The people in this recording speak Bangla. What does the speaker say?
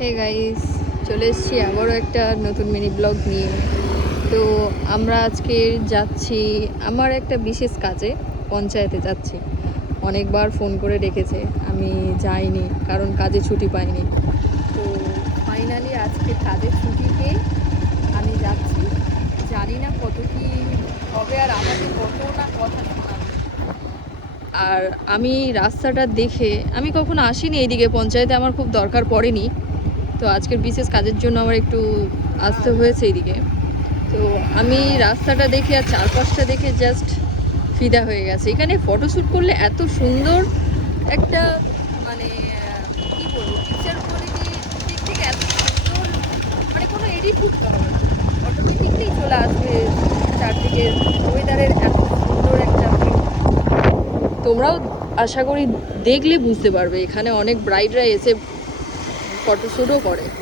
হে গাইস, চলে এসেছি আবারও একটা নতুন মিনি ব্লগ নিয়ে। তো আমরা আজকে যাচ্ছি আমার একটা বিশেষ কাজে, পঞ্চায়েতে যাচ্ছি। অনেকবার ফোন করে ডেকেছে, আমি যাইনি কারণ কাজে ছুটি পাইনি। তো ফাইনালি আজকে কাজে ছুটি পেয়ে আমি যাচ্ছি। জানি না কত কি হবে আর আমাকে কত না কথা শোনাবে। আর আমি রাস্তাটা দেখে, আমি কখনো আসিনি এইদিকে, পঞ্চায়েতে আমার খুব দরকার পড়েনি। তো আজকের বিশেষ কাজের জন্য আমার একটু আসতে হয়েছে এইদিকে। তো আমি রাস্তাটা দেখে আর চারপাশটা দেখে জাস্ট ফিদা হয়ে গেছে। এখানে ফটোশ্যুট করলে এত সুন্দর একটা মানে কী বলবো, পিকচার কোয়ালিটি দিক থেকে এত সুন্দর, মানে কোনো এডিট করতে হবে না, অটোমেটিকলি চলে আসবে চারদিকের ওয়েদারের এত সুন্দর একটা view। তোমরাও আশা করি দেখলে বুঝতে পারবে, এখানে অনেক ব্রাইডরা এসে ফটোশ্যুটও করে।